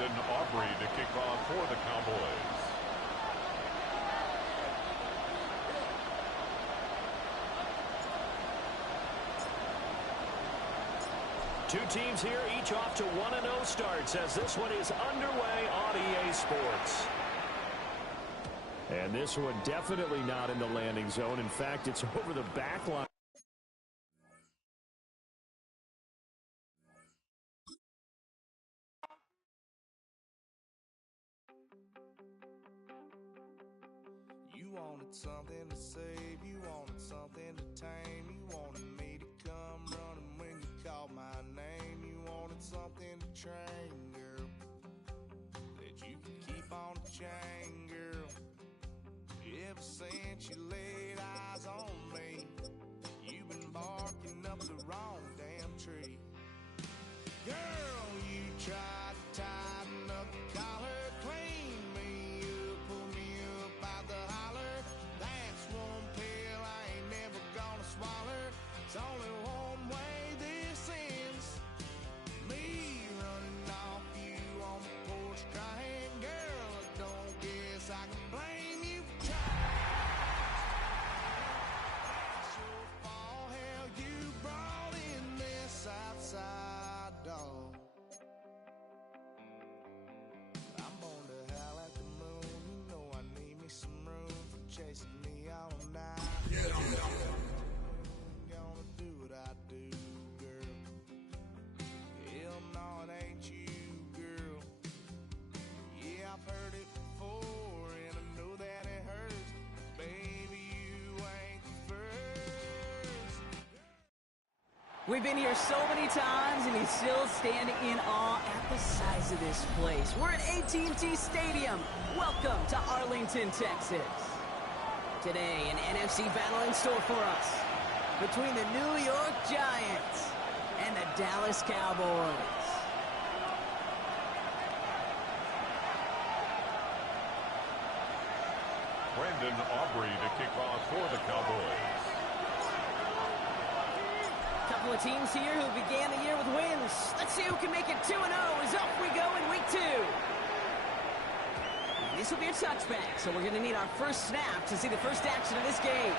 Brandon Aubrey to kick off for the Cowboys. Two teams here, each off to 1-0 starts as this one is underway on EA Sports. And this one definitely not in the landing zone. In fact, it's over the back line. You wanted something to save, you wanted something to tame, you wanted me to come running when you called my name, you wanted something to train, girl, that you could keep on the chain, girl. Ever since you laid eyes on me, you've been barking up the wrong damn tree. Girl, you tried to tighten up the collar, clean me up, pull me up out the holler. That's one pill I ain't never gonna swallow. It's only one way this ends. Me running off you on the porch crying. Girl, I don't guess I can blame you for trying. It's your fault, hell, you brought in this outside dog. I'm born to howl at the moon. You know I need me some room for chasing me all night. Gonna do what I do, girl. Hell no, it ain't you, girl. Yeah, I've heard it before, and I know that it hurts. Baby, you ain't the first. We've been here so many times, and he's still standing in awe at the size of this place. We're at AT&T Stadium. Welcome to Arlington, Texas. Today, an NFC battle in store for us between the New York Giants and the Dallas Cowboys. Brandon Aubrey to kick off for the Cowboys. Couple of teams here who began the year with wins. Let's see who can make it 2-0 as off we go in week 2. And this will be a touchback, so we're going to need our first snap to see the first action of this game.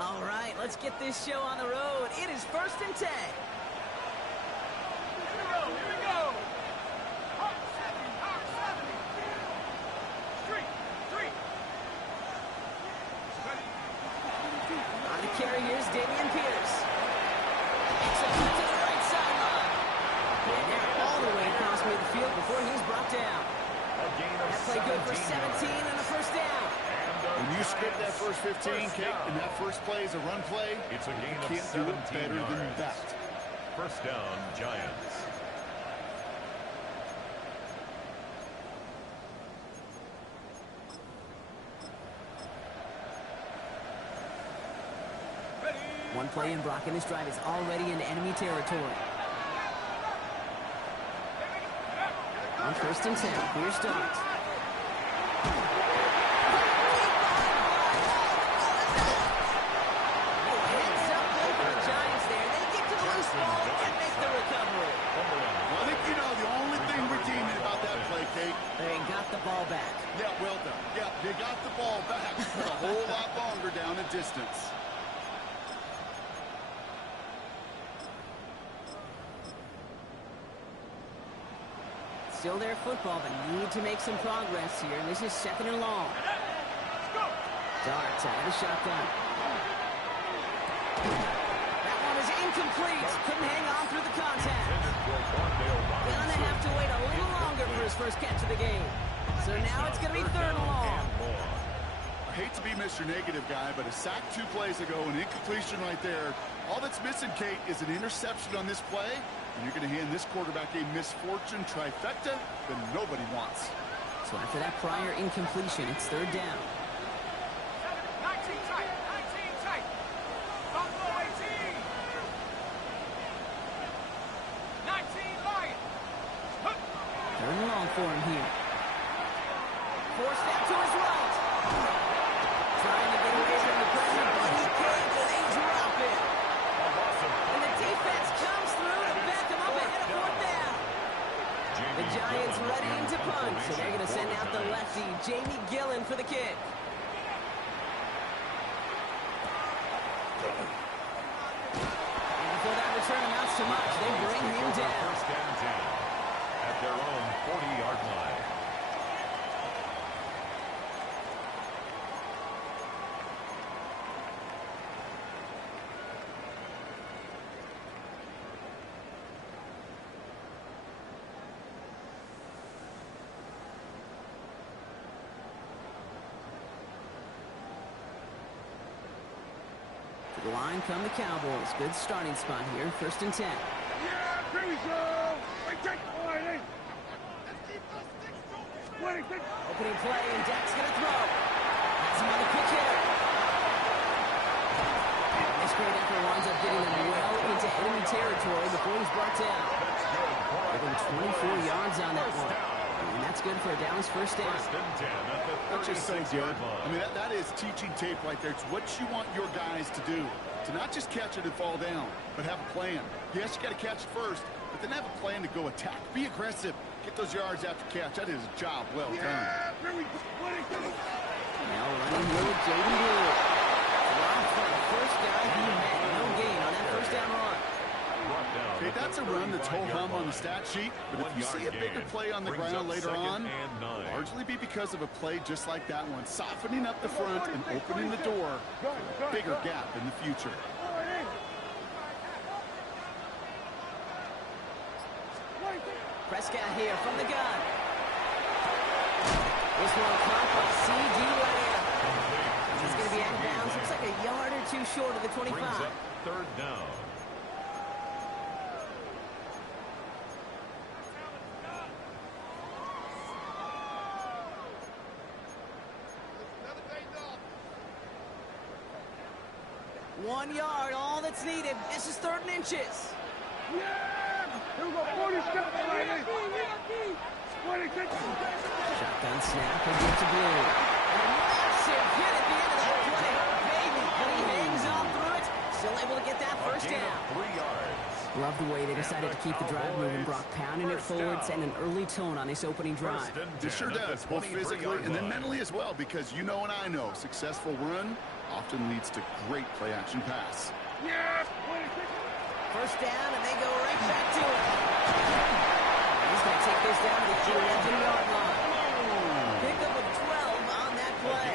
All right, let's get this show on the road. It is 1st and 10. Here we go. Hot 70. Street. On the carry, here's Dameon Pierce. It's a cut to the right sideline. And they're all the way across midfield before he's brought down. That play good for 17 and a first down. When you script that first 15, Kate, and that first play is a run play, It's a gain of you can't do 17 it better yards. than that. First down, Giants. One play in Brock, and this drive is already into enemy territory. On 1st and 10, here's Dart. Heads up play for the Giants there. They get to the loose ball and make the recovery. Well, I think you know the only thing redeeming about that play, Kate. They got the ball back. Yeah, well done. Yeah, they got the ball back for a whole lot longer down a distance. Still their football, but need to make some progress here. And this is 2nd and long. Darts out of the shotgun. That one is incomplete. Couldn't hang on through the contact. Gonna have to wait a little longer for his first catch of the game. So now it's going to be 3rd and long. I hate to be Mr. Negative guy, but a sack 2 plays ago, an incompletion right there. All that's missing, Kate, is an interception on this play, and you're going to hand this quarterback a misfortune trifecta that nobody wants. So after that prior incompletion, it's 3rd down. 19 tight. Buffalo 18. Third and long for him here. Forced out to his right. Trying to get away from the pressure, but he can't, and they drop it. And the defense comes through to back him up ahead of fourth down. The Giants readying to punt, so they're going to send out the lefty, Jamie Gillen, for the kick. And before that return amounts to much, they bring him down. First down 10 at their own 40-yard line. To the line come the Cowboys. Good starting spot here. First and 10. Yeah, please, we take the line, eh? Opening play, and Dak's going to throw. That's another quick hitter. This great effort winds up getting them well into enemy territory before he's brought down. Within 24 yards on that one. And that's good for a Dallas first down. First and 10 at the That's just so good. 36-yard line. I mean, that is teaching tape right there. It's what you want your guys to do. To not just catch it and fall down, but have a plan. Yes, you got to catch it first, but then have a plan to go attack. Be aggressive. Get those yards after catch. That is a job well done. Yeah, very good. Now running here with Jaden Blue. Dropped for the first down. He had no gain on that first down run. Brought down Okay, at the that's a run that's 35-yard ho-hum on the line. stat sheet, but if you see a 1 yard bigger gain. play on the Brings ground up later second on, and 9. it'll largely be because of a play just like that one, softening up the front and opening the door for a bigger gap in the future. Prescott here from the gun. This one caught by C.D. Lamb. He's going to be out of bounds. Looks like a yard or two short of the 25. Brings up third down.1 yard, all that's needed. This is third and inches. Yeah! Here we go, 40 steps, line, eh? 26. Shotgun snap and get to Blue. And a massive hit at the end of that play. Baby, but he hangs on through it. Still able to get that first A gain down. of 3 yards. Love the way they decided to keep the drive moving. Brock pounding it forward, setting an early tone on this opening drive. First and It 10 sure at the does, both 23-yard physically and then line. mentally as well, because you know and I know, successful run often leads to great play-action pass. Yeah, 26. First down, and they go right back to it. He's going to take this down to the 11-yard line. Pick up a 12 on that play.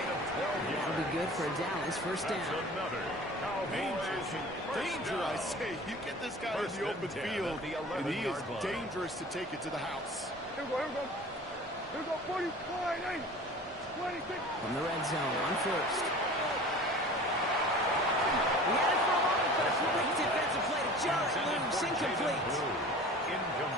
That'll be good for a Dallas first down. That's another Cowboys Danger, I say. You get this guy in First the and open 10 field, at the and he is 11-yard line. dangerous to take it to the house. Here we go, here we go. Here we go, 40, line, eh? 26. From the red zone on first. He had it for a moment, but a quick defensive play to jar it loose. Incomplete.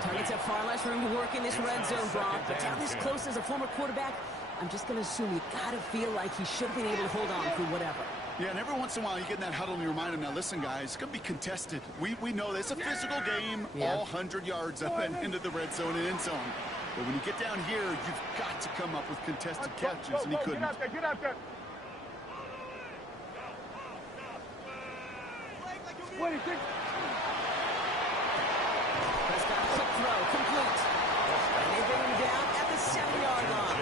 Targets have far less room to work in this red zone, Brock. But down this close as a former quarterback, I'm just going to assume you got to feel like he should have been able to hold on through whatever. Yeah, and every once in a while you get in that huddle and you remind him, now listen, guys, it's going to be contested. We know this. It's a physical game, Yeah. all 100 yards up and into the red zone and end zone. But when you get down here, you've got to come up with contested catches, and he couldn't. Get out there, get out there. 26. Prescott quick throw, complete. And they bring him down at the 7-yard line.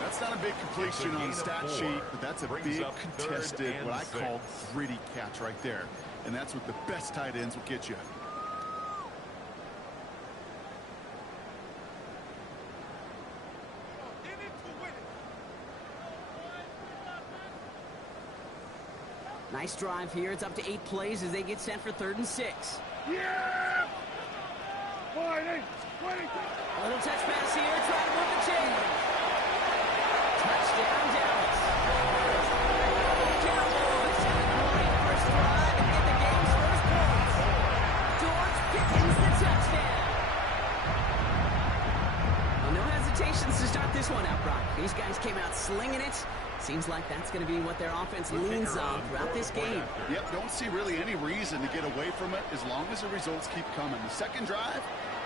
That's not a big completion on the stat sheet, but that's a Brings big up third contested, and what I call 6. gritty catch right there. And that's what the best tight ends will get you. Nice drive here. It's up to 8 plays as they get set for 3rd and 6. Yeah! Line, eh? 26. A little touch pass here, trying to move the chain. Touchdown, Dallas. Cowboys have a great first drive and get the game's first points. George Pickens, the touchdown. Well, no hesitations to start this one out, Brock. These guys came out slinging it. Seems like that's going to be what their offense leans on throughout this game. Yep, don't see really any reason to get away from it as long as the results keep coming. The second drive,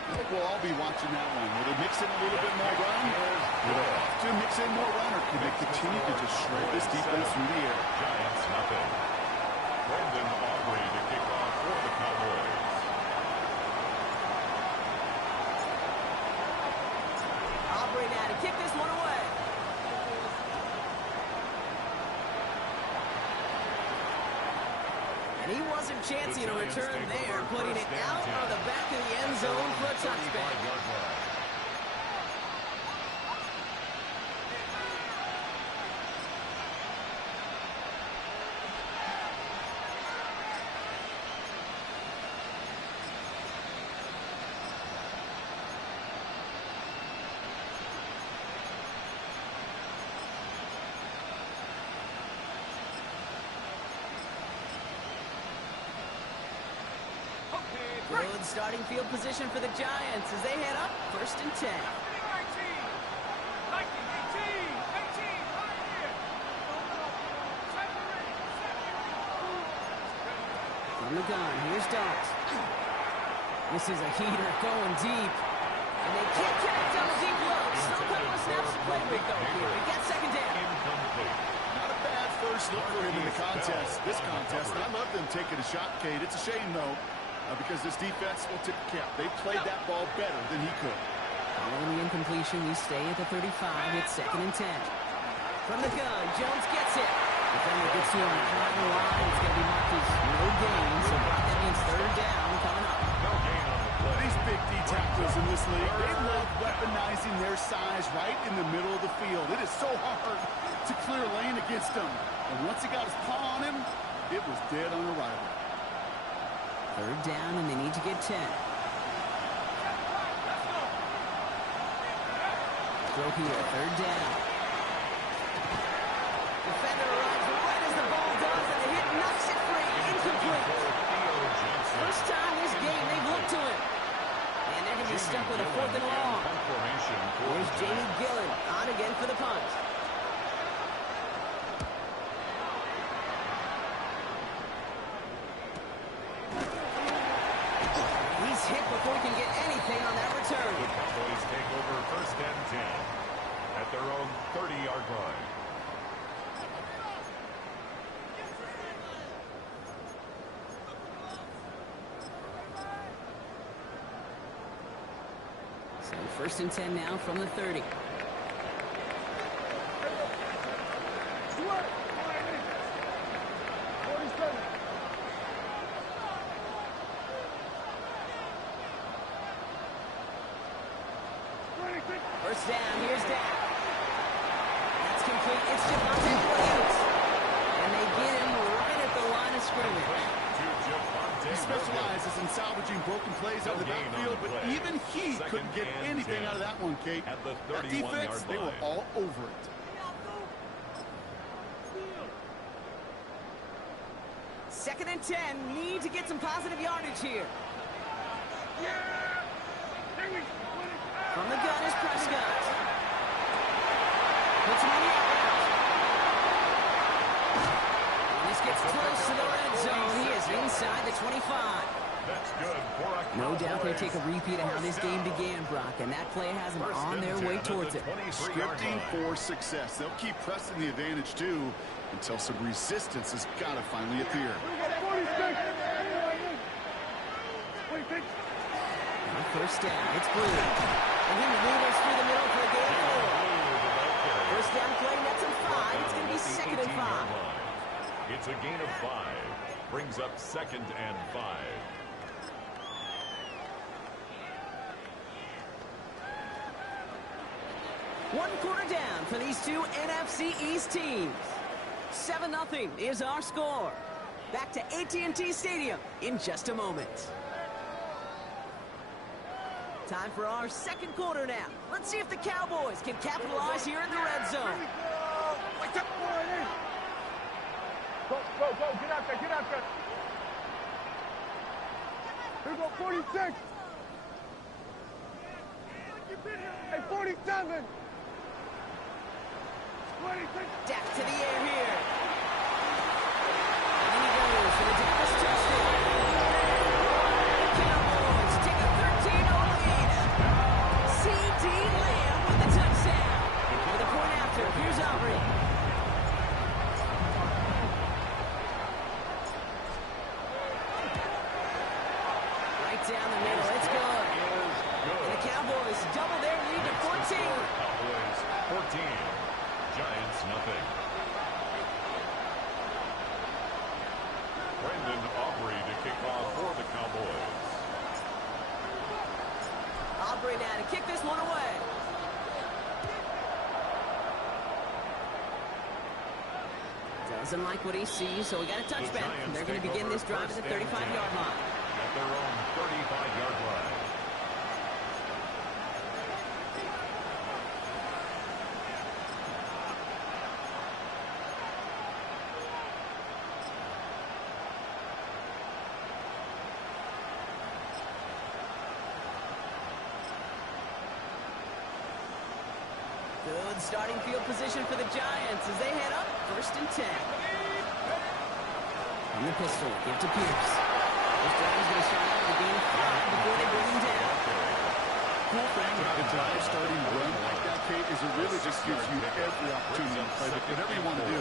I think we'll all be watching that one. Will they mix in a little bit more run? Will they have to mix in more run, or can they continue to just shred this defense through the air? Giants nothing. Brendan Aubrey to kick off for the Cowboys. Aubrey now to kick this one away. And he wasn't chancing a return there, putting it out on the back of the end zone for a touchback. Good starting field position for the Giants as they head up 1st and 10. From the gun, here's Dart. This is a heater going deep. And they can't connect on the deep low. Still a couple of snaps to play with though here. He gets 2nd down. Not a bad first look for him in the contest. This contest, I love them taking a shot, Kate. It's a shame, though, because this defense will tip the cap. They played that ball better than he could. Following the incompletion, we stay at the 35. It's 2nd and 10. From the gun, Jones gets it. Defender gets to him on the line. It's going to be marked as no gain, so that means 3rd down coming up. No gain on the play. These big D tackles in this league, they love weaponizing their size right in the middle of the field. It is so hard to clear lane against him. And once he got his paw on him, it was dead on arrival. 3rd down, and they need to get 10. Throw here, 3rd down. Defender arrives right as the ball does, and the hit knocks it free. Incomplete. First time this game they've looked to it. And they're going to be stuck with a 4th and long. There's Jamie Gillen on again for the punt. He's hit before he can get anything on that return. The Cowboys take over 1st and 10 at their own 30-yard line. So 1st and 10 now from the 30. First down, here's Dak. That's complete. It's Javonte Williams. And they get him right at the line of scrimmage. He specializes in salvaging broken plays out of the backfield, but even he couldn't get anything out of that one, Kate. That defense, they were all over it. Second and 10. Need to get some positive yardage here. From the gun is Prescott. Puts him on the outside. This gets close to the red zone. He is inside the 25. That's good for a No doubt they take a repeat of how this game began, Brock, and that play has them on their way towards it. Scripting for success. They'll keep pressing the advantage, too, until some resistance has got to finally appear. On 1st down, it's Blue. And he maneuvers through the middle for a gain of 4. First down play, nets him 5. It's going to be 2nd and 5. It's a gain of 5. Brings up 2nd and 5. One quarter down for these two NFC East teams. 7-0 is our score. Back to AT&T Stadium in just a moment. Time for our 2nd quarter now. Let's see if the Cowboys can capitalize here in the red zone. Go, get out there. Here we go, 46. Hey, 47. 26. Dak to the air here. And he goes for the Dallas touchdown. Cowboys take a 13-0 lead. Doesn't like what he sees, so he got a touchback. They're going to begin this drive at the 35-yard line. At their own 35-yard line. Good starting field position for the Giants as they head up 1st and 10. From the pistol, give to Pierce. This drive is going to start out with a gain of 5 before they bring him down. Cool thing about a drive starting run like that, Kate, is it really just gives you every opportunity to play with whatever you want to do.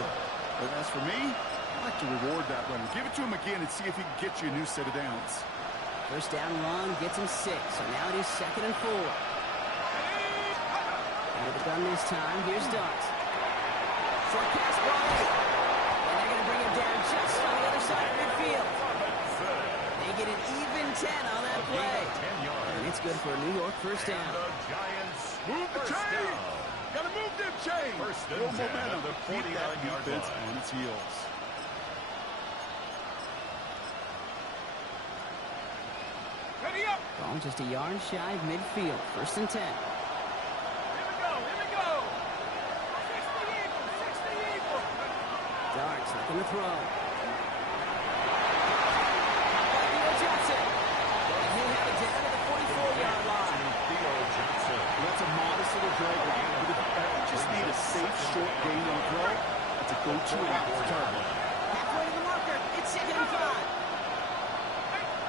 But as for me, I like to reward that runner. Give it to him again and see if he can get you a new set of downs. First down run gets him 6, so now it is 2nd and 4. Out of the gun this time, here's Dart. Short pass ball in. And they're going to bring him down just on the other side of midfield. They get an even 10 on that play. And it's good for a New York first down. The Giants Move the chain! Gotta move them chain! First and Build 10 momentum. at the Keep that 49-yard defense line. on its heels. Ready up. Ball just a yard shy of midfield. 1st and 10. Here we go. Here we go. 60 Eagles. Darts looking to throw. Theo Johnson. And he'll have it down to the 44-yard line. Theo Johnson. That's a modest little drag route. But if you ever just need a safe, short gain on a throw, that's a go-to route for target. Halfway to the marker. It's 2nd and 5.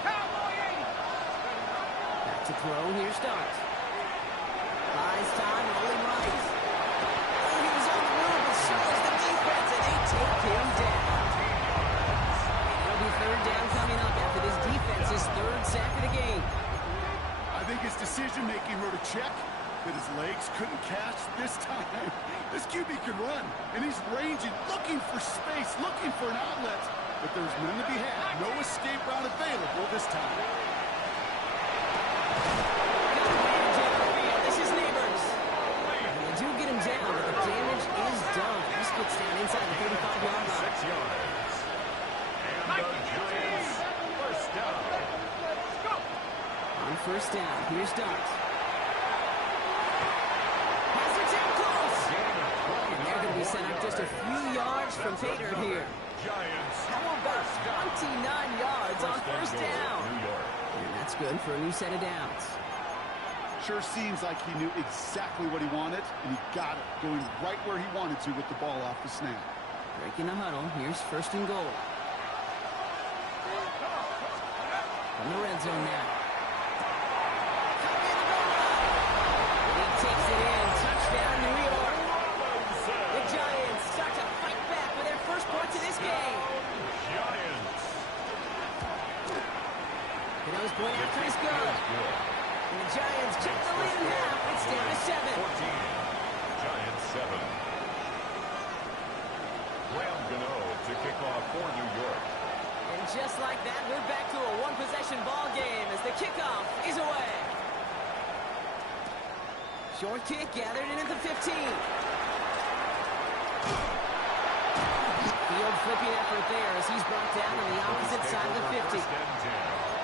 Cowboy 80. Back to throw. Here's Darts. Buys time. Rolling right. Oh, he was on the move, but so was the defense, and they take him down. It'll be 3rd down coming up after this defense's 3rd sack of the game. I think his decision-making wrote a check that his legs couldn't catch this time. This QB can run, and he's ranging, looking for space, looking for an outlet. But there's none to be had. No escape route available this time. This is Neighbors. And they do get him down, but the damage is done. This gets down inside the 35-yard line. 6 yards. And the Giants first down. On 1st down, here's Dart. Has it down close. And they're going to be sent out just a few yards from Tater here. Giants. How about 29 yards on 1st down? New York. And that's good for a new set of downs. Sure seems like he knew exactly what he wanted, and he got it, going right where he wanted to with the ball off the snap. Breaking the huddle, here's 1st and goal. From the red zone now. He takes it in. Touchdown, New York. The Giants start to fight back with their first points of this game. Giants. Cano's point after is good. And the Giants check the lead in half. It's down to 7. 14. Giants 7. Graham Gano to kick off for New York. And just like that, we're back to a one-possession ball game as the kickoff is away. Short kick gathered in at the 15. Field flipping effort there as he's brought down on the opposite side of the 50.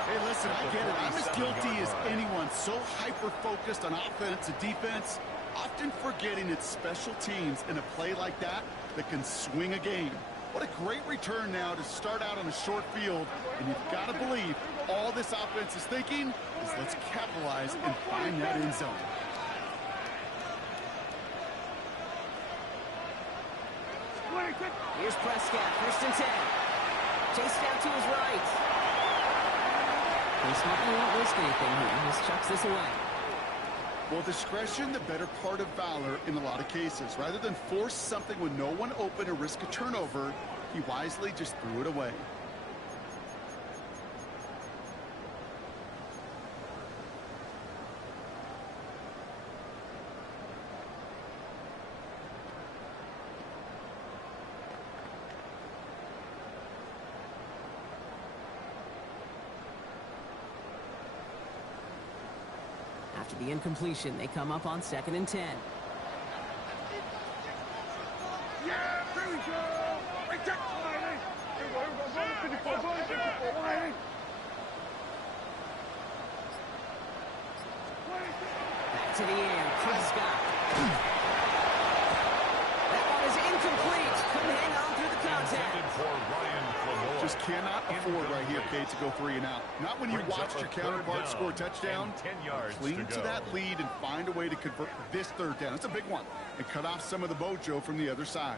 Hey, listen, I get it. I'm as guilty as anyone. So hyper-focused on offense and defense, often forgetting it's special teams in a play like that that can swing a game. What a great return now to start out on a short field. And you've got to believe all this offense is thinking is let's capitalize and find that end zone. Here's Prescott, 1st and 10. Chased out to his right. He smartly won't risk anything here. Just chucks this away. Well, discretion, the better part of valor in a lot of cases. Rather than force something with no one open or risk a turnover, he wisely just threw it away. After the incompletion, they come up on 2nd and 10. Yeah, there we go. Right check, Wiley. Here we go, zone 54, zone 54, Wiley. Back to the air, Prescott. That one is incomplete. Couldn't hang on through the Intended contact. for Ryan Flamore. Just cannot afford right here, Kate, to go 3 and out. Not when you Brings watched up your a third counterpart down score a touchdown. and 10 yards Cling to to go. that lead and find a way to convert this third down. It's a big one. And cut off some of the mojo from the other side.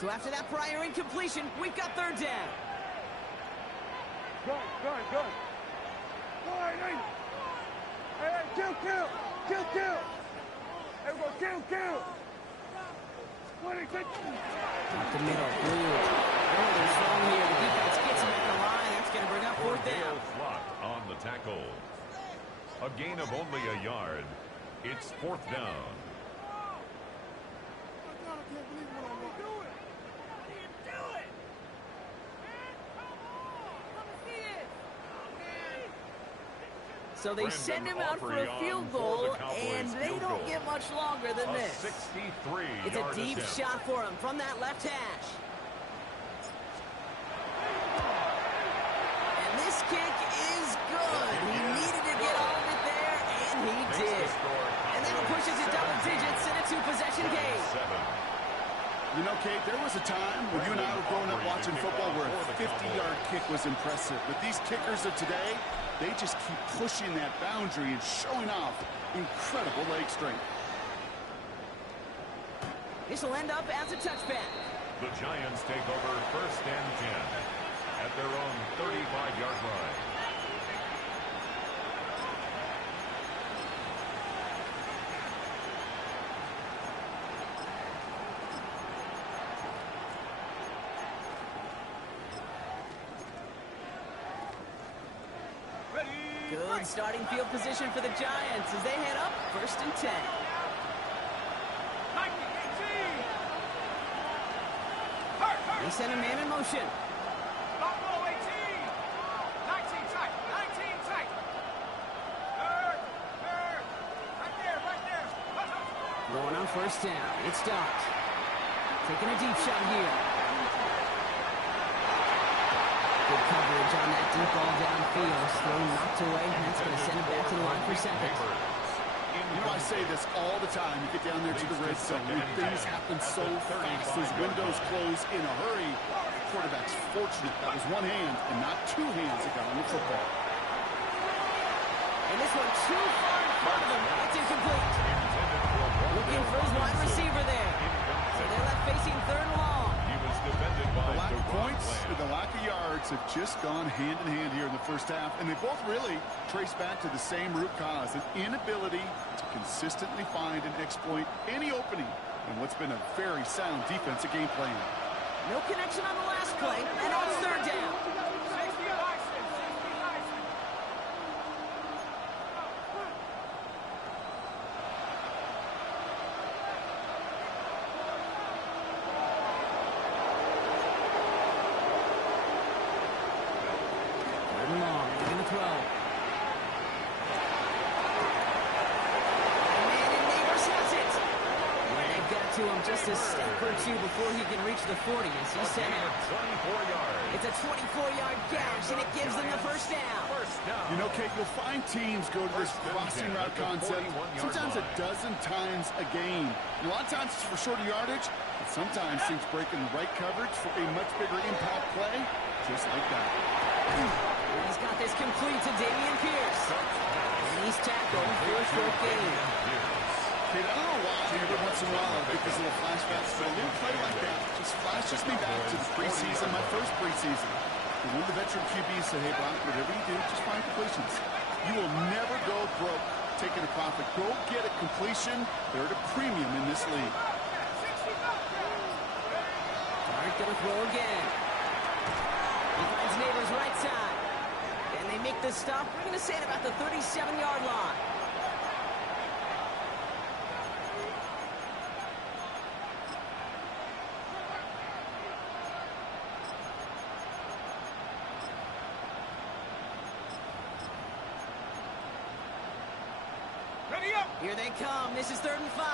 So after that prior incompletion, we've got third down. Good. Wiley. Hey, kill. Here we go, kill. Wiley, take Up the middle, Blue. Oh, they're strong here. The defense gets him at the line. That's going to bring up fourth down. Cordell Flock on the tackle. A gain of only a yard. It's fourth down. So they send him out for a field goal, and they don't get much longer than A this. 63-yard It's a deep attempt. shot for him from that left hash. And this kick is good. He needed to get all of it there, and he Makes did. the score And then it pushes to double digits in a two-possession game. 7. You know, Kate, there was a time when you and I were growing up watching football where a 50-yard kick was impressive. But these kickers of today, they just keep pushing that boundary and showing off incredible leg strength. This will end up as a touchback. The Giants take over first and 10 at their own 35-yard line. Good starting field position for the Giants as they head up first and 10. They send a man in motion. Going on first down. It's stopped. Taking a deep shot here. Good coverage on that deep ball downfield. Throw knocked away. That's going to send it back to the line for second. You know, I say this all the time. You get down there to the red zone, and things happen so fast. Those windows close in a hurry. The quarterback's fortunate that was one hand and not two hands that got on the football. And this one too far in front of him. It's incomplete. Looking for his wide receiver there. So they're left facing third and long. He was defended by The lack of Deron points Lamb. and the lack of yards have just gone hand in hand here in the first half, and they both really trace back to the same root cause, an inability to consistently find and exploit any opening in what's been a very sound defensive game plan. No connection on the last play, and now it's third down. Third and long, they're going to throw. Man in Neighbors has it. Well, they've got to him just a step or two before he can reach the 40 as he's sent out. 24 yards. It's a 24-yard gash, and it gives them the first down. First down. You know, Kate, you'll find teams go to this crossing route concept sometimes a dozen times a game. And a lot of times it's for shorter yardage, but sometimes things break in the right coverage for a much bigger impact play, just like that. He's got this complete to Dameon Pierce. And he's tackled for a short gain. Kate, I don't know why every once in a while I get these little flashbacks, but a little play like that just flashes me back to the preseason, my first preseason. And one of the veteran QBs said, hey, Brock, whatever you do, just find completions. You will never go broke taking a profit. Go get a completion. They're at a premium in this league. Clark gonna throw again. He finds Neighbors right side. And they make the stop. We're going to say at about the 37-yard line. Ready up! Here they come. This is 3rd and 5.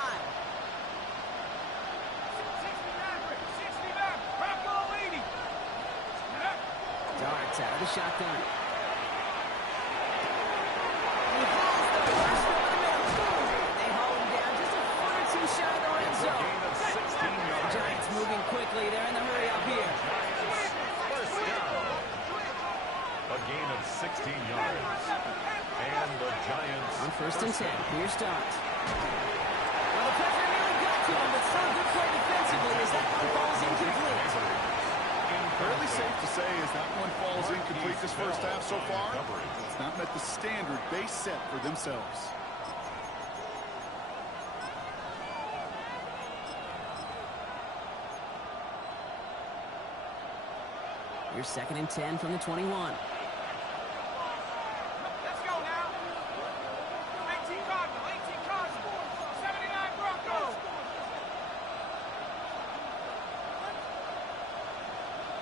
69, Brocco 80. Giants out of the shotgun. He has the first one in the middle. They haul him down just a foot or two shy of the red zone. The Giants moving quickly. They're in the hurry up here. First down. A gain of 16 yards. And the Giants On first and 10, here's Dart. Well, the pressure nearly got to him, but still good play defensively as that one falls incomplete. Fairly safe to say as that one falls incomplete this first half so far. It's not met the standard they set for themselves. Here's second and 10 from the 21. Let's go now. 18 Cardinal, 18 Cardinal, 79 Broncos.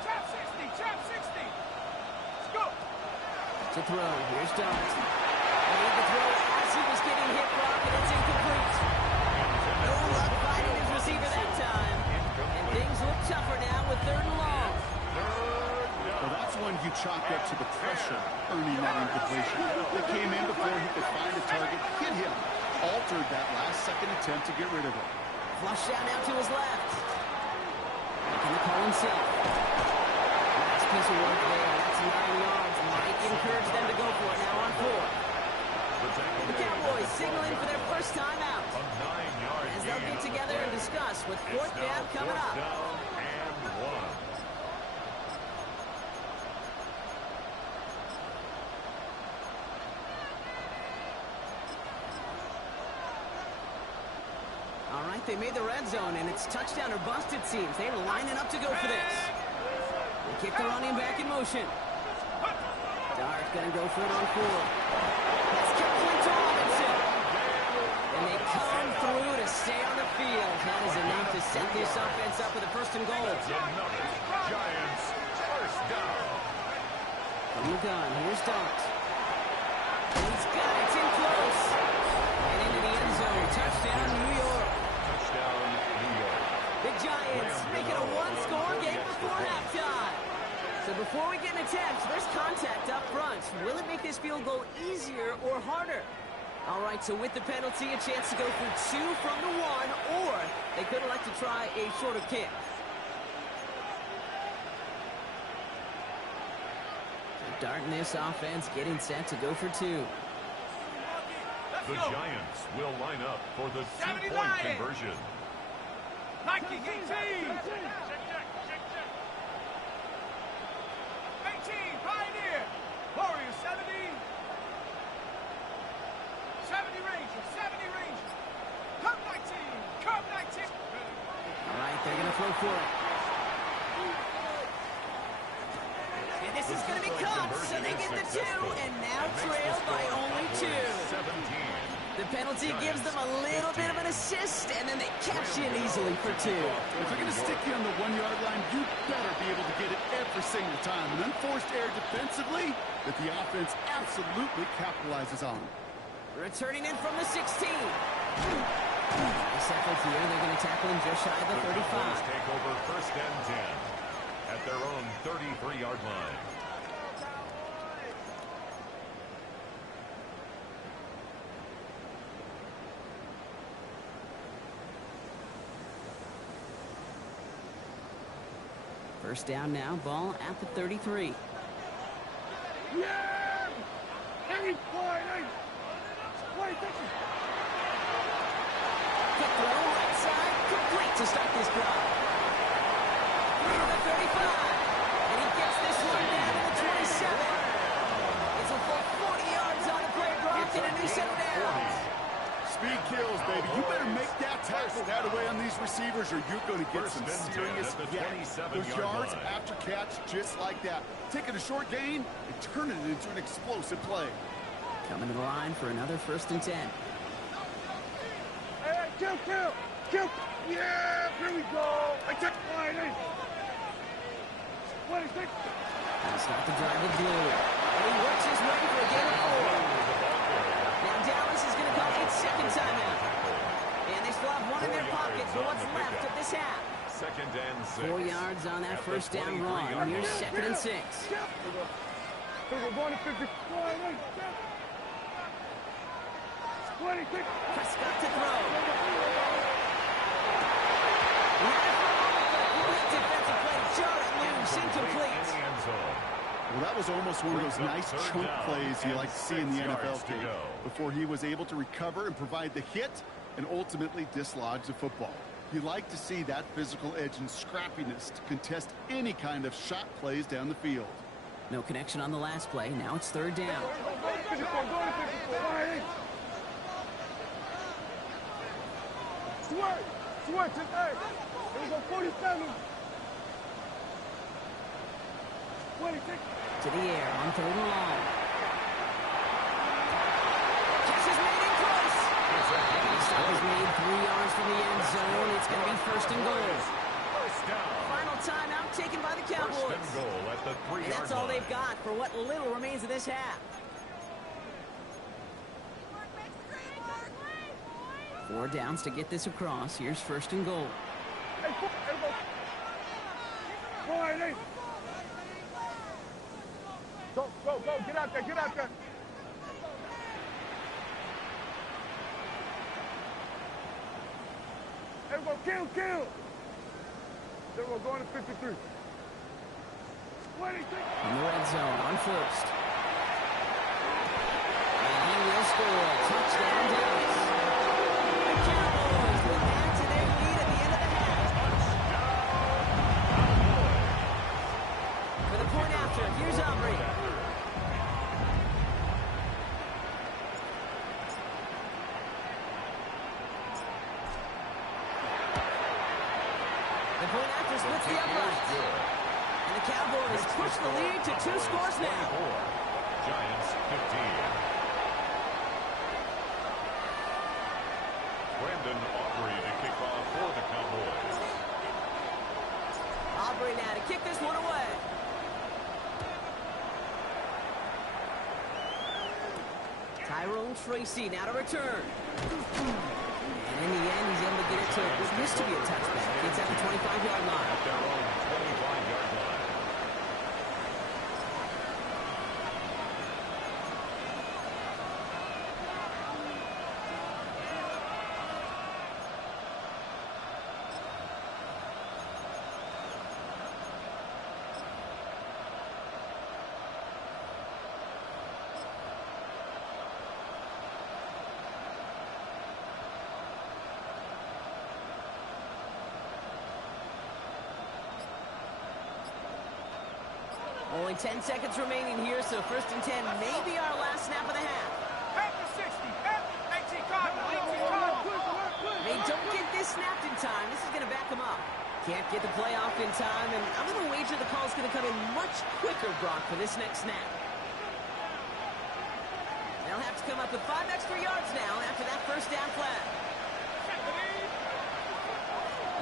Trap 60, trap 60. Let's go. To throw, here's Dart. Made the throw as he was getting hit, Brock, and it's incomplete. No luck finding his receiver that time. And things look tougher now with third and long. Well, that's one you chalk up to the pressure earning that incompletion. They came in before he could find a target, hit him, altered that last-second attempt to get rid of it. Flush down now to his left. Making the call himself. Nice piece of work there. That's 9 yards. Might encourage them to go for it now on 4. The Cowboys signaling for their first time out. A 9-yard As they'll get together and discuss with fourth down coming up. Down and 1. All right, they made the red zone, and it's touchdown or bust, it seems. They're lining up to go for this. They kick the running back in motion. Dart going to go for it on 4. That's complete to Robinson. And they come through to stay on the field. That is enough to set this offense up with a first and goal. Giants first down. From the gun, here's Dart. And he's got it. It's in close. And into the end zone. Touchdown, New York. Touchdown, New York. The Giants make it a one-score game before halftime. So before we get an attempt, there's contact up front. Will it make this field goal easier or harder? All right, so with the penalty, a chance to go for 2 from the 1, or they could elect to try a shorter kick. So Dart and this offense getting set to go for 2. The Giants will line up for the 2-point conversion. Nike 18. 18, Pioneer. Warriors 70. 70 Rangers, 70 Rangers. Come 19, come 19. All right, they're going to throw for it. And this is going to be caught, so they get the 2, and now trail by only 2. 17. The penalty gives them a little bit of an assist, and then they cash in easily for 2. If they're going to stick you on the 1-yard line, you better be able to get it every single time. An unforced error defensively that the offense absolutely capitalizes on. Returning in from the 16. Nice effort here. They're going to tackle him just shy of the 35. Take over first and 10 at their own 33-yard line. First down now, ball at the 33. Yeah! Any point, Quick throw, right side, complete to start this drive. Through the 35, and he gets this one down to the 27. It's a full 40 yards on the play, Brock, and a new set of downs. Speed kills, baby. You better make that tackle right away on these receivers or you're going to get First some and 10 serious at the yak. 27-yard Those yards line. after catch just like that. Taking a short gain and turning it into an explosive play. Coming to the line for another first and 10. Hey, kill! Yeah, here we go. I took line in. 26. They'll start the drive with Blue. And he works his way for a gain of 4. Now Dallas is going to call its second timeout. And they still have one in their pocket for what's left of this half. second and 6. 4 yards on that At the first down 23-yard run. Here's line. second and 6. Here we go, going to 50. 26. Prescott to throw. Defensive play, jar it loose, incomplete. In the end zone. Well, that was almost one of those nice Third chunk down plays you and like to see in the 6 NFL yards to game go. before he was able to recover and provide the hit and ultimately dislodge the football. You like to see that physical edge and scrappiness to contest any kind of shot plays down the field. No connection on the last play. Now it's third down. 54, going to 54. Switch it, hey. Here we go, 47. 26. To the air on third and long. Catch is made in close. Stop is made 3 yards from the end zone. It's going to be first and goal. First down. Final timeout taken by the First Cowboys. and goal at the 3-yard line. And that's all they've got for what little remains of this half. 4 downs to get this across. Here's first and goal. Hey, go. Go ahead, hey. Go. Get out there. There we go, kill. There we go, going to 53. 26. In the red zone on first. And he will score. Touchdown, Dallas. The Cowboys will add to their lead at the end of the half. For the point after, here's Aubrey. The point after splits the uprights. And the Cowboys push the lead to 2 scores now. Giants 15. Brandon Aubrey to kick off for the Cowboys. Aubrey now to kick this one away. Tyrone Tracy now to return. And in the end, he's able to get it to what used to be a touchback. It's at the 25-yard line. At their own 25-yard line. Only 10 seconds remaining here, so first and 10 may be our last snap of the half. After 60. 18 Cardinals. They don't get this snapped in time. This is going to back them up. Can't get the play off in time, and I'm going to wager the call's going to come in much quicker, Brock, for this next snap. They'll have to come up with 5 extra yards now after that first down flag.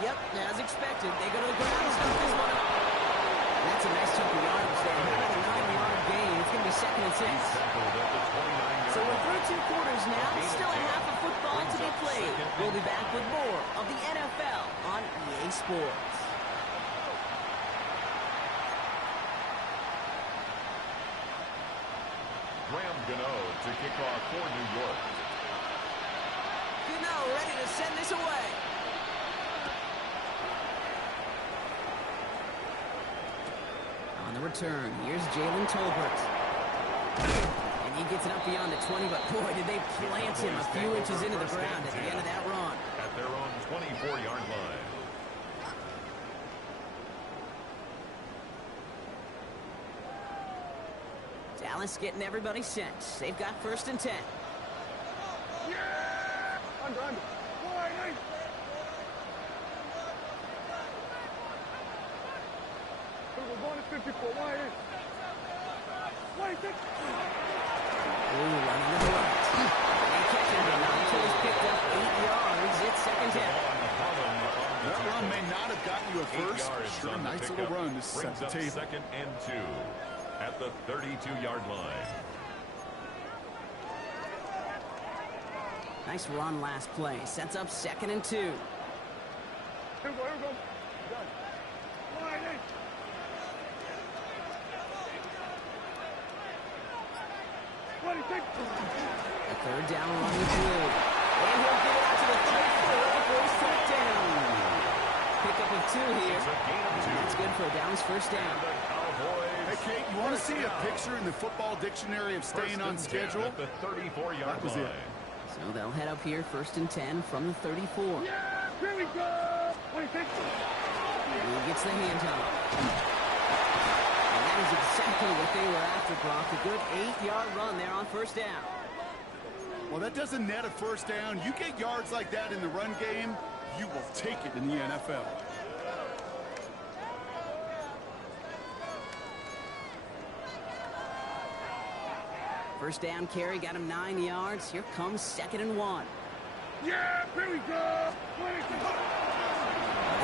Yep, as expected, they go to the ground and stop this one up. That's a nice chunk of yardage there. About a 9-yard gain. It's going to be second and 6. Tackled at the 29-yard So we're line. through 2 quarters now. Still a half of football to be played. We'll be back with more of the NFL on EA Sports. Graham Gano to kick off for New York. Ready to send this away. On the return, here's Jalen Tolbert. And he gets it up beyond the 20, but boy, did they plant him a few inches into the ground at the end of that run. At their own 24-yard line. Dallas getting everybody set. They've got first and 10. Under. Go ahead, we're going to 54. Why is? 26. Ooh, running to the right. And catching the non-kill is picked up 8 yards. It's second down. That run may not have gotten you a 8 first. yards Sure, on the nice pickup. little run to set Brings the up table. second and 2 at the 32-yard line. Nice run last play. Sets up second and 2. Here we go. A third down run with Blue. And he'll get it out to the 34 for his touchdown. Pickup of 2 here. That's good for a Dallas first down. Hey, Kate, you want to see a picture in the football dictionary of staying on schedule? At the 34-yard That was line. it. So they'll head up here, 1st and 10 from the 34. Yeah, here we go. And he gets the handoff. And that is exactly what they were after, Brock. A good 8-yard run there on 1st down. Well, that doesn't net a first down. You get yards like that in the run game, you will take it in the NFL. First down carry got him 9 yards. Here comes 2nd and 1. Yeah, here we go.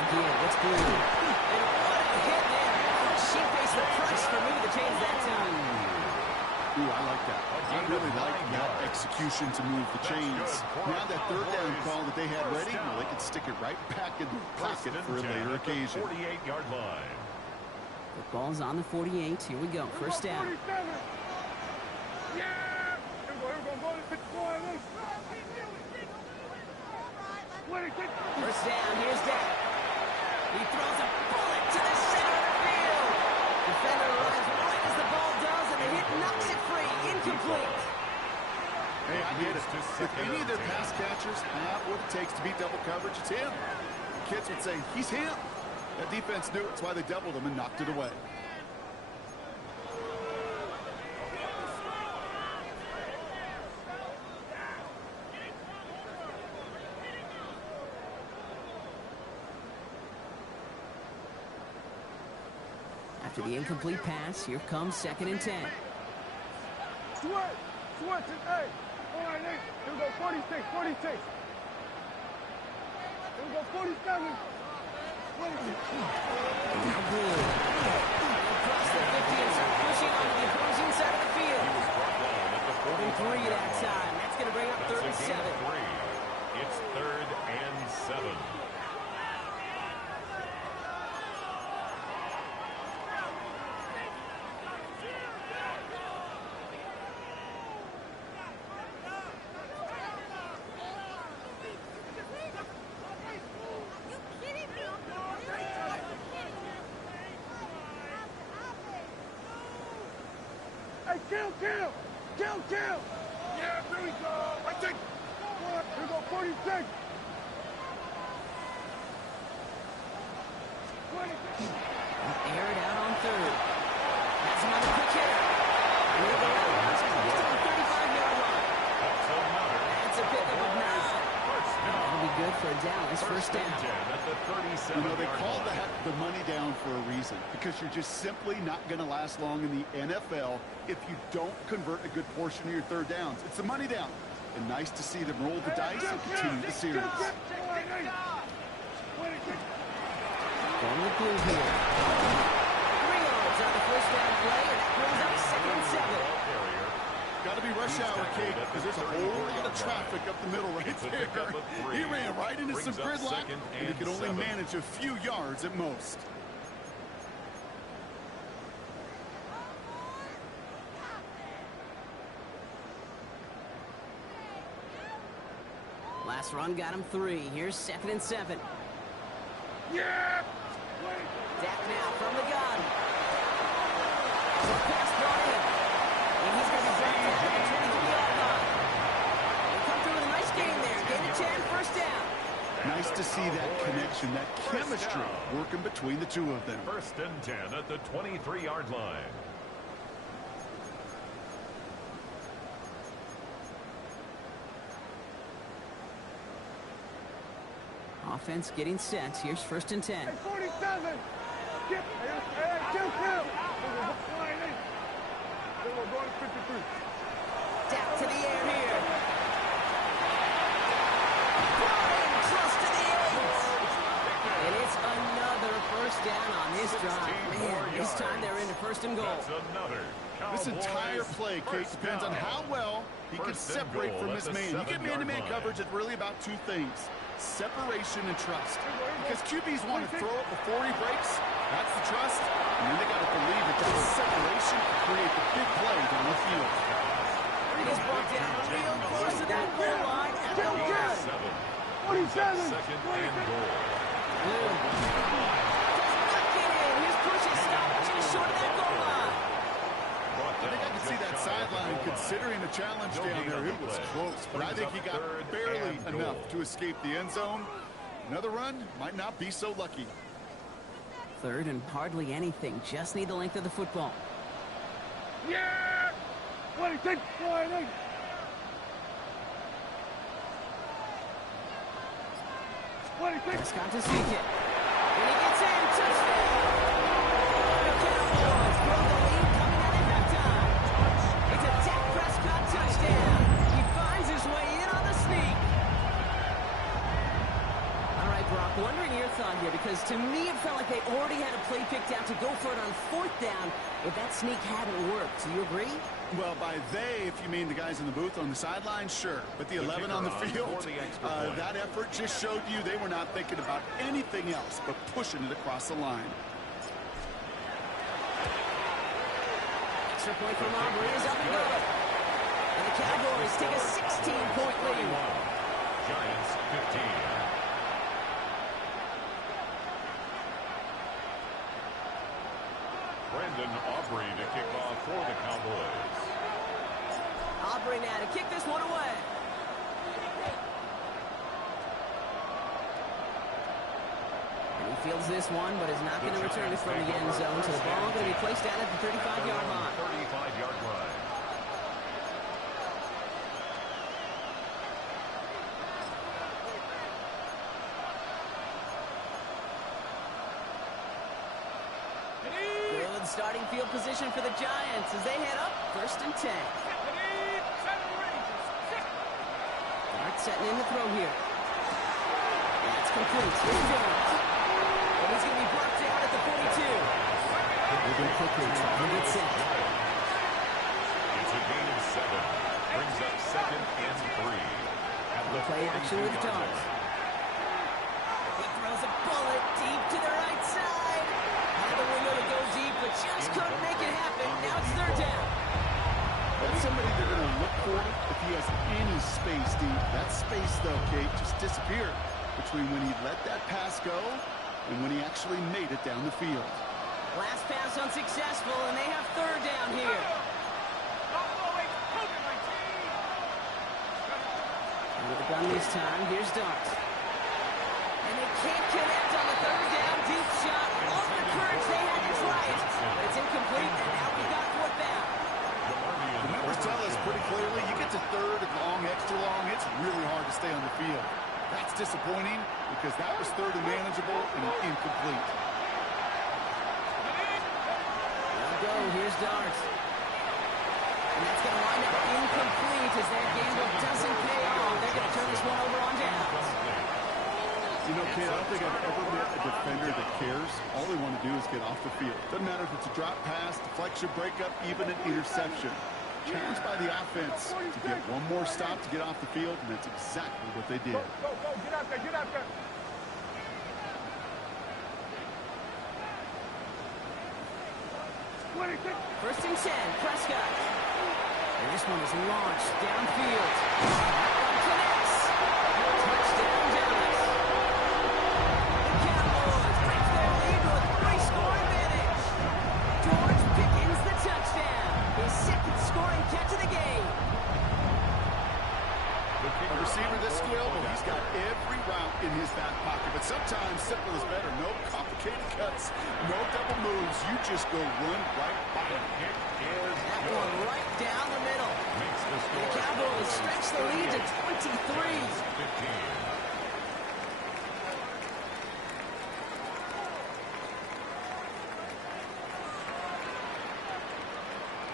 Again, let's Blue. And what a hit there. She faced the price for moving the chains that time. Ooh, I like that. I really like that execution to move the chains. Now that third down call that they had ready, well, they could stick it right back in the pocket for a later occasion. 48-yard line. Football's on the 48. Here we go. First down. Yeah. Here we go. Go to 54. First down. Here's Dak. He throws a bullet to the center of the field. Defender runs right as the ball does, and the hit knocks it free. Incomplete. Hey, I get it. If any of their pass catchers have what it takes to beat double coverage, it's him. The kids would say, he's him. That defense knew it. That's why they doubled him and knocked it away. After the incomplete pass, here comes 2nd and 10. Sweat. Hey. All right, Nate. Here we go. 46. Here we go. 47. Now Blue. Across the 50 and start pushing onto the opposing side of the field. He was brought down at the 43 that time. That's going to bring up That's 3rd a and gain 7. of 3. It's 3rd and 7. Hey, kill. Yeah, here we go. I think. Here we go. 46. Aired out on 3rd. That's another quick hit. And he'll go out once to the 35-yard line. That's a pickup of 9. That'll be good for a Dallas first down. At the 37-yard You know, they call line. that the money down for a reason, because you're just simply not going to last long in the NFL if you don't convert a good portion of your third downs. It's the money down. And nice to see them roll the dice and continue the series. Going with Blue here. 3 yards on the first down play, and that brings up 2nd and 7. Got to be rush hour, Kate, because there's a whole lot of traffic up the middle right there. He ran right into some gridlock, and he could only manage a few yards at most. Last run got him 3. Here's 2nd and 7. Yeah. Dak now from the gun. Pass brought in. And he's going to be brought down at the 23-yard line. They come through with a nice gain there. Gain of 10, first down. Nice to see that connection, that chemistry working between the two of them. 1st and 10 at the 23-yard line. Offense getting set. Here's 1st and 10. Hey, 47. Skip. Hey, kill. Here we go. Going to 53. Dak to the air here. Brought in close to the 8. And it's another first down on this drive. Man, this time they're into first and goal. That's another This entire Cowboys play, Kate, first depends on down. how well he can First and separate goal from at his the man. You get 7-yard man-to-man line. coverage, it's really about two things: separation and trust. Because QBs want to throw it before he breaks. That's the trust. And then they got to believe that that separation can create the big play down the field. It is brought down real close to that goal line at the Gain of 1. 7. 27. Second and goal. His push is stopped just short of that goal line. Brought I think I down can see just that shy of the sideline goal line. considering the challenge No down gain there. on the It was play. close, but I Brings think up he got third barely and enough goal. to escape the end zone. Another run might not be so lucky. Third and hardly anything. Just need the length of the football. Yeah! 26, 28. Prescott to seek it. And he gets in. Touchdown! The Cowboys blow the lead coming out at halftime. It's a Dak Prescott touchdown. He finds his way in on the sneak. All right, Brock, wondering your thought here, because to me it felt like they already had a play picked out to go for it on 4th down if that sneak hadn't worked. Do you agree? Well, by they, if you mean the guys in the booth on the sideline, sure. But the 11 on the kicker on field, for the extra point. that effort just showed you they were not thinking about anything else but pushing it across the line. Extra point from Aubrey is up and good. And the Cowboys take a 16-point lead. Giants 15. Brandon Aubrey to kick off for the Cowboys. Aubrey now to kick this one away. And he fields this one, but is not going to return it from the end zone. So the ball going to be placed down at the 35-yard line. 35-yard line. Good starting field position for the Giants as they head up 1st and 10. Dart setting in the throw here. That's complete. Here's Jones. And he's going to be brought down at the 42. Moving quickly, trying to get set. It's a gain of 7. Brings up 2nd and 3. At the Play action with 42-yard Dart. line. He throws a bullet deep to the right side. Had the window to go deep, but just couldn't make it happen. Now it's 3rd down. That's somebody they're going to look for if he has any space deep. That space, though, Kate, just disappeared between when he let that pass go and when he actually made it down the field. Last pass unsuccessful, and they have 3rd down here. And with the gun this time, here's Dart. And they can't connect on the 3rd down. Deep shot. All the courage they had to try it. But it's incomplete, and now we got 4th down. The numbers tell us pretty clearly, you get to 3rd and long, extra long, it's really hard to stay on the field. That's disappointing because that was 3rd and manageable and incomplete. There we go. Here's Dart. And that's going to wind up incomplete as that gamble doesn't pay off. They're going to turn this one over on downs. You know, Kate, I don't think I've ever met a defender that cares. All they want to do is get off the field. Doesn't matter if it's a drop pass, deflection, breakup, even an interception. Challenged by the offense to get one more stop to get off the field, and that's exactly what they did. Go, get out there, get out there. First and 10, Prescott. And this one is launched downfield. That one connects. Touchdown, Dallas. The Cowboys break their lead to a 3-score advantage. George Pickens the touchdown. His 2nd scoring catch of the game. A receiver this skilled, well, he's got every route in his back pocket. But sometimes simple is better. No complicated cuts, no double moves. You just go run right by him. That one right down the middle. The Cowboys stretch the lead to 23. 15.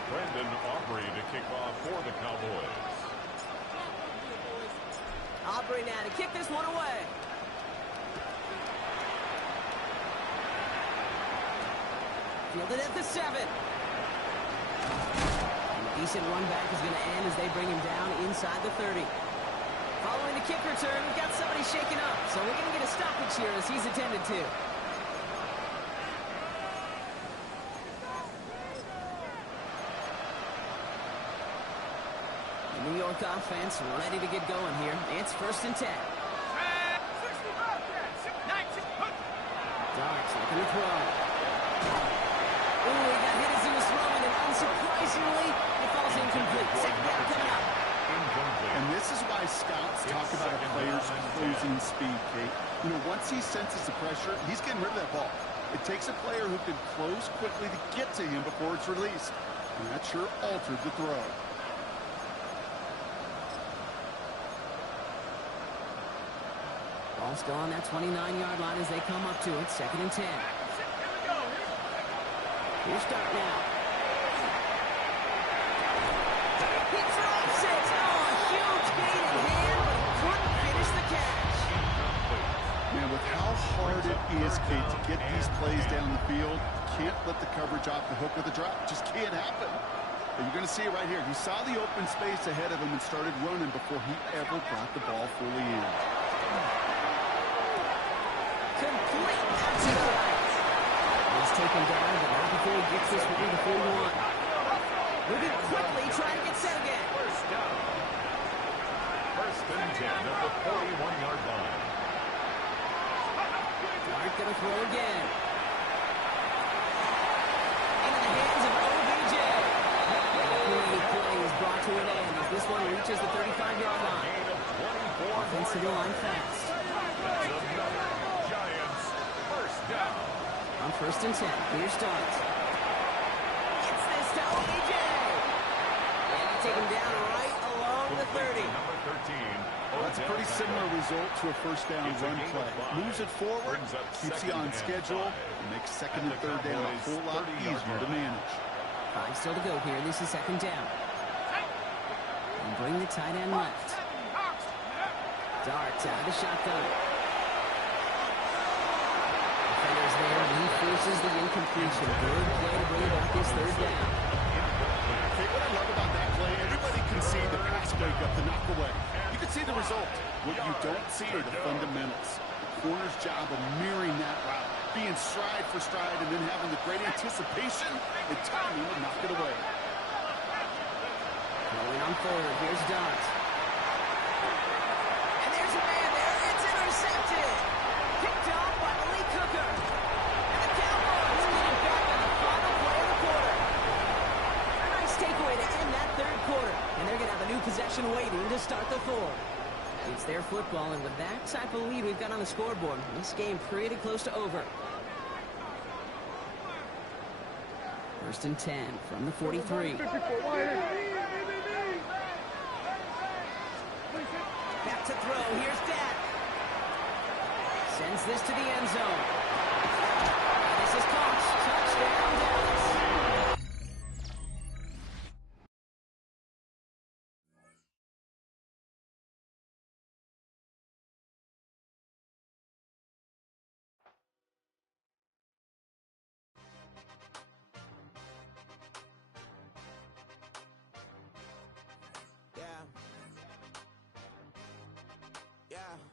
Brandon Aubrey to kick off for the Cowboys. Aubrey now to kick this one away. Fielded at the 7. And a decent run back is going to end as they bring him down inside the 30. Following the kick return, we've got somebody shaken up, so we're going to get a stoppage here as he's attended to. The New York offense ready to get going here. It's 1st and 10. Darts looking to throw. Ooh, he got hit as he was throwing, and unsurprisingly, it falls incomplete. Second down coming up. And this is why scouts talk about a player's closing speed, Kate. You know, once he senses the pressure, he's getting rid of that ball. It takes a player who can close quickly to get to him before it's released. And that sure altered the throw. Ball still on that 29-yard line as they come up to it. 2nd and 10. Here's start now. He drops it. Oh, a huge gain in hand, but he couldn't finish the catch. Man, with how hard it is, Kate, to get these plays down the field, can't let the coverage off the hook with a drop. Just can't happen. And you're going to see it right here. He saw the open space ahead of him and started running before he ever brought the ball fully in. Complete out to the right. He's taken down, but not before he gets this one to 41. Moving quickly, trying to get set again. First down. 1st and 10 at the 41-yard line. Dart going to throw again. Into the hands of OBJ. And the play is brought to an end as this one reaches the 35-yard line. Gain of 24. Offensive line fast. That's another Giants first down. On 1st and 10, here's starts. Gets this to OBJ. And they take him down right along the 30. Number 13. That's a pretty similar result to a first down run play. Moves it forward, keeps you on schedule, and makes 2nd and 3rd down a whole lot easier to manage. 5 still to go here. This is 2nd down. And bring the tight end left. Dart out of the shotgun. Defenders there, and he forces the incompletion. Good play to bring back his 3rd down. Okay, what I love about that play, everybody can see the pass breakup, the knock away. You can see the result. What you don't see are the fundamentals. The corner's job of mirroring that route, being stride for stride, and then having the great anticipation and timing to knock it away. Going on 3rd, here's Dart. And there's a man there, it's intercepted. Picked off by Malik Hooker. And the Cowboys get it back on the final play of the quarter. A nice takeaway to end that 3rd quarter. And they're going to have a new possession waiting to start the 4th. It's their football, and with that type of lead we've got on the scoreboard, this game pretty close to over. 1st and 10 from the 43. Back to throw. Here's Dak. Sends this to the end zone.